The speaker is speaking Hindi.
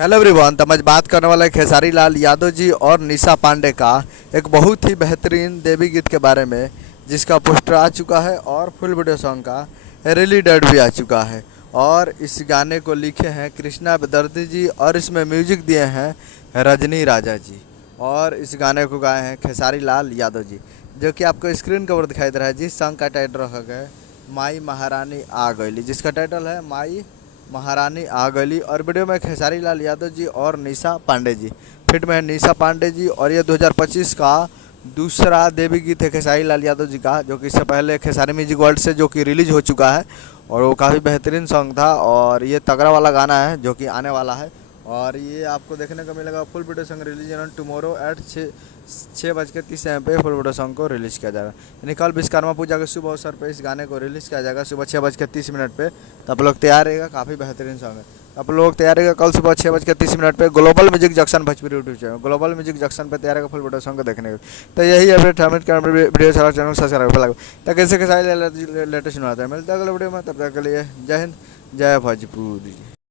Hello everyone. तो मैं बात करने वाला है खेसारी लाल यादव जी और निशा पांडे का एक बहुत ही बेहतरीन देवी गीत के बारे में, जिसका पोस्टर आ चुका है और फुल वीडियो सॉन्ग का रिलीज डेट भी आ चुका है। और इस गाने को लिखे हैं कृष्णा बेदर्दी जी और इसमें म्यूजिक दिए हैं रजनी राजा जी। और इस गाने को गाए हैं खेसारी लाल यादव जी, जो कि आपको स्क्रीन के ऊपर दिखाई दे रहा है। जिस सॉन्ग का टाइटल रखा गया है माई महारानी आ गईली, जिसका टाइटल है माई महारानी आ गली। और वीडियो में खेसारी लाल यादव जी और निशा पांडे जी फिट में है। निशा पांडे जी और ये 2025 का दूसरा देवी गीत है खेसारी लाल यादव जी का, जो कि इससे पहले खेसारी म्यूजिक वर्ल्ड से जो कि रिलीज हो चुका है और वो काफ़ी बेहतरीन सॉन्ग था। और ये तगड़ा वाला गाना है जो कि आने वाला है और ये आपको देखने को मिलेगा। Full video song release on tomorrow at 6:30 AM पे फुल वीडियो सॉन्ग को रिलीज़ किया जाएगा। यानी कल विश्वकर्मा पूजा के शुभ अवसर पे इस गाने को रिलीज़ किया जाएगा सुबह 6:30 पे। तो आप लोग तैयार रहेगा, काफ़ी बेहतरीन सॉन्ग है। आप लोग तैयार रहेगा कल सुबह 6:30 पे global music junction Bhojpuri YouTube channel global music junction पे तैयार रहेगा फुल वीडियो सॉन्ग को देखने को। तो यही अपडेट हमें वीडियो चला चैनल सब्सक्राइब लगा। तो कैसे कैसे लेटेस्ट सुनाता है। मिलता है अगले वीडियो में, तब तक के लिए जय हिंद जय भोजपुरी।